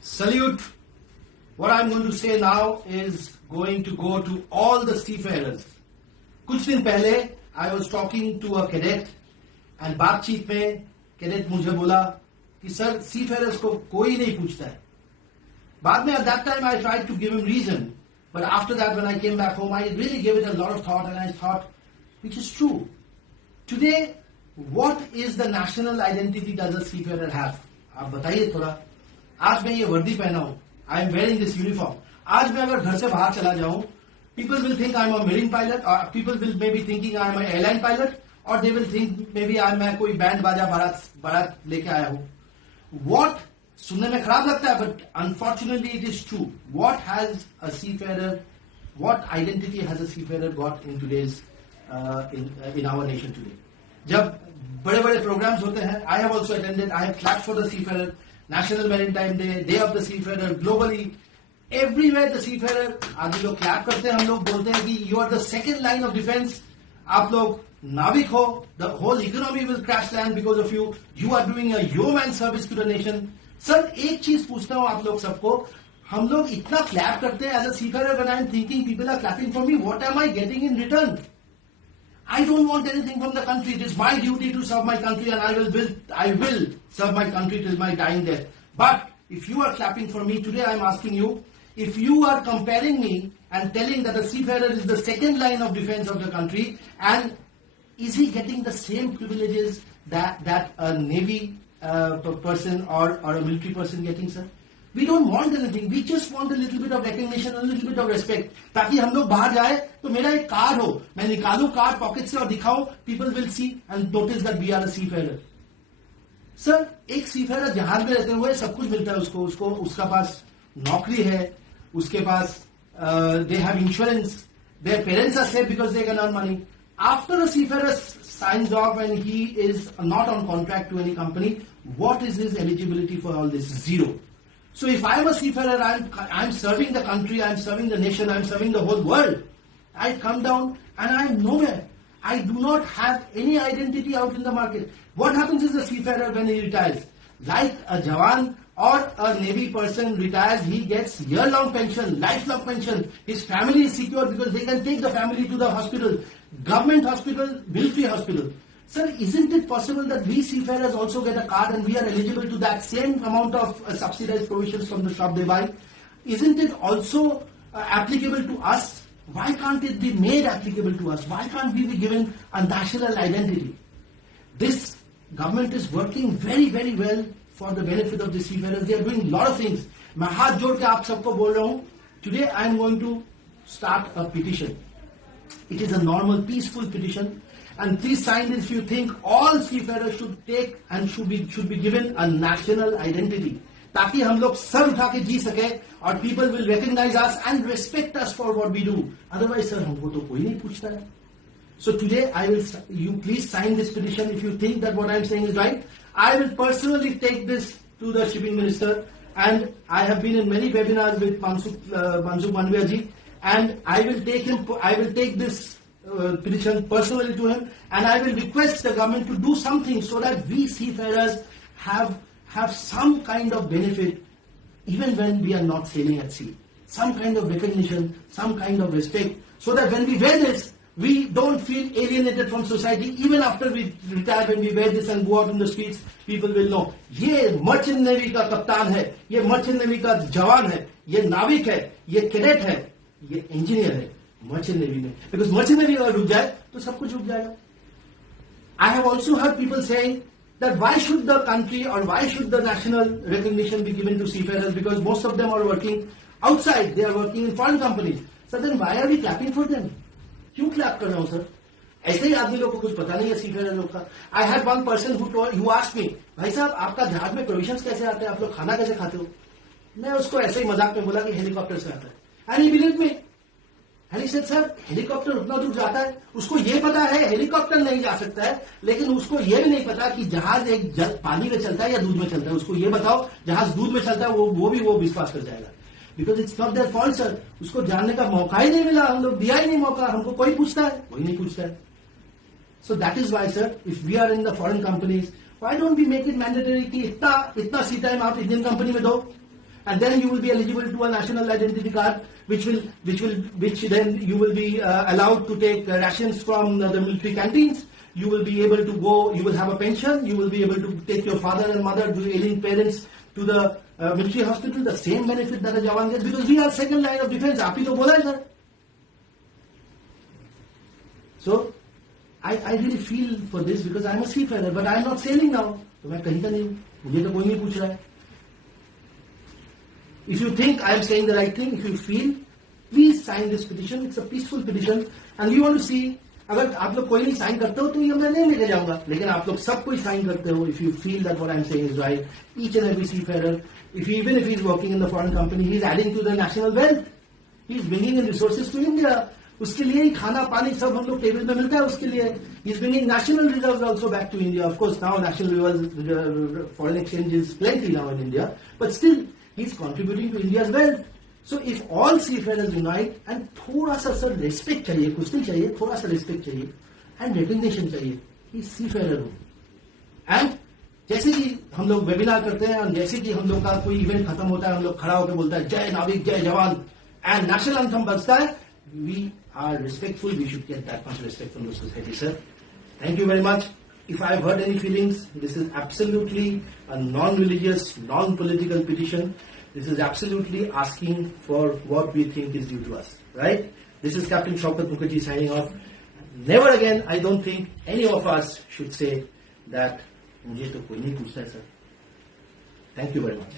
Salute. What I'm going to say now is going to go to all the seafarers. कुछ दिन पहले I was talking to a cadet and बातचीत में cadet मुझे बोला कि सर seafarers को कोई नहीं पूछता है. बाद में at that time I tried to give him reason, but after that when I came back home I really gave it a lot of thought and I thought, which is true. Today, what is the national identity does a seafarer have? आप बताइए थोड़ा. आज मैं ये वर्दी पहना हूं. I am wearing this uniform. आज मैं अगर घर से बाहर चला जाऊं, people will think I am a marine pilot, or people will maybe thinking I am an airline pilot, or they will think maybe I am कोई बैंड बाजा बारात लेके आया हूं. What सुनने में खराब लगता है, but unfortunately it is true. What has a seafarer? What identity has a seafarer got in today's in our nation today? जब बड़े बड़े प्रोग्राम्स होते हैं, I have also attended. I have clapped for the seafarer. National Maritime Day, Day of the Seafarer, globally, everywhere the seafarer, आदि लोग clap करते हैं, हम लोग बोलते हैं कि you are the second line of defense. आप लोग नाविक हो, the whole economy will crash land because of you. You are doing a yeoman service to the nation. Sir एक चीज पूछता हूँ आप लोग सबको, हम लोग इतना clap करते हैं as a seafarer when I am thinking people are clapping for me, what am I getting in return? I don't want anything from the country. It is my duty to serve my country, and I will serve my country till my dying death. But if you are clapping for me today, I am asking you, if you are comparing me and telling that a seafarer is the second line of defense of the country, and is he getting the same privileges that a navy person or a military person getting, sir? We don't want anything. We just want a little bit of recognition, a little bit of respect. ताकि हम लोग बाहर जाए तो मेरा एक card हो, मैं निकालूं कार्ड पॉकेट से और दिखाऊं, people will see and notice that we are a seafarer. Sir एक सीफेरर जहाज में रहते हुए सब कुछ मिलता है उसको उसका पास नौकरी है, उसके पास they have insurance, their parents are safe because they can earn money. After a seafarer signs off and he is not on contract to any company, what is his eligibility for all this? Zero. So if I am a seafarer, I am serving the country, I am serving the nation, I am serving the whole world. I come down and I am nowhere. I do not have any identity out in the market. What happens is the seafarer when he retires? Like a Jawan or a Navy person retires, he gets year-long pension, lifelong pension. His family is secure because they can take the family to the hospital, government hospital, military hospital. Sir, isn't it possible that we seafarers also get a card and we are eligible to that same amount of subsidized provisions from the shop they buy? Isn't it also applicable to us? Why can't it be made applicable to us? Why can't we be given a national identity? This government is working very, very well for the benefit of the seafarers. They are doing a lot of things. मैं हाथ जोड़ के आप सबको बोल रहा हूँ. Today I am going to start a petition. It is a normal, peaceful petition. And please sign this if you think all seafarers should take and should be given a national identity. ताकि हम लोग sir उठा के जी सके और people will recognize us and respect us for what we do. Otherwise, sir, हमको तो कोई नहीं पूछता है. So today, you please sign this petition if you think that what I am saying is right. I will personally take this to the shipping minister, and I have been in many webinars with Mansukh Mandaviya ji, and I will take this petition personally to him, and I will request the government to do something so that we seafarers have some kind of benefit even when we are not sailing at sea. Some kind of recognition, some kind of respect, so that when we wear this, we don't feel alienated from society. Even after we retire, when we wear this and go out in the streets, people will know, ये merchant navy का कप्तान है, ये merchant navy का जवान है, ये नाविक है, ये कैडेट है, ये इंजीनियर है मर्चेंट नेवी में. बिकॉज मर्चेंट नेवी अगर रुक जाए तो सब कुछ रुक जाएगा. I have also heard people saying that why should the country or why should the national recognition be given to seafarers, because most of them are working outside, they are working in foreign companies. So then why are we clapping for them? क्यों clap कर रहा हूं sir? ऐसे ही आदमी लोग को कुछ पता नहीं है सीफेयर लोग का. I had one person who asked me, भाई साहब आपका जहाज में प्रोविजंस कैसे आते हैं, आप लोग खाना कैसे खाते हो? मैं उसको ऐसे ही मजाक में बोला कि हेलीकॉप्टर से आता है. And he believed me. And he said sir helicopter उतना दूर जाता है, उसको ये पता है हेलीकॉप्टर नहीं जा सकता है, लेकिन उसको ये भी नहीं पता कि जहाज पानी में चलता है या दूध में चलता है. उसको ये बताओ जहाज दूध में चलता है, वो विश्वास कर जाएगा. Because it's not their fault sir. उसको जानने का मौका ही नहीं मिला, हम लोग दिया ही नहीं मौका. हमको कोई पूछता है? कोई नहीं पूछता है. So that is why sir, if we are in the foreign companies, why don't we make it mandatory कि इतना सी टाइम आप इंडियन कंपनी में दो. and then you will be eligible to a national identity card, which then you will be allowed to take rations from the military canteens. You will be able to go. You will have a pension. You will be able to take your father and mother, your ailing parents, to the military hospital. The same benefit that a Jawan gets, because we are second line of defense. आप ही तो बोला है sir. So I really feel for this because I am a seafarer, but I am not sailing now. तो मैं कहीं का नहीं हूँ. मुझे तो कोई नहीं पूछ रहा है. If you think I am saying the right thing, if you feel, please sign this petition. It's a peaceful petition, and we want to see. अगर आप लोग कोई नहीं साइन करते हो तो ये मैं नहीं लेके जाऊंगा, लेकिन आप लोग सब कोई साइन करते हो. If you feel that what I am saying is right, each and every seafarer, even if he is working in the foreign company, he is adding to the national wealth. He is bringing in resources to India. उसके लिए ही खाना पानी सब हम लोग table में मिलता है उसके लिए. He is bringing national reserves also back to India. Of course, now national foreign exchange is plenty now in India, but still he is contributing to India's wealth. So if all seafarers unite and थोड़ा सा sir respect चाहिए, कुछ नहीं चाहिए, थोड़ा सा respect चाहिए and recognition चाहिए कि सीफेरर हो. एंड जैसे कि हम लोग वेबिनार करते हैं और जैसे कि हम लोग का कोई इवेंट खत्म होता है, हम लोग खड़ा होकर बोलता है जय नाविक जय जवान एंड नेशनल एंथम बजता है, we are respectful. We should get that much respect from the society. Sir, thank you very much. If I have hurt any feelings, this is absolutely a non-religious, non-political petition. This is absolutely asking for what we think is due to us, right? This is Captain Shaukat Mukherjee signing off. Never again, I don't think any of us should say that मुझे तो कोई नहीं पूछता है, sir. Thank you very much.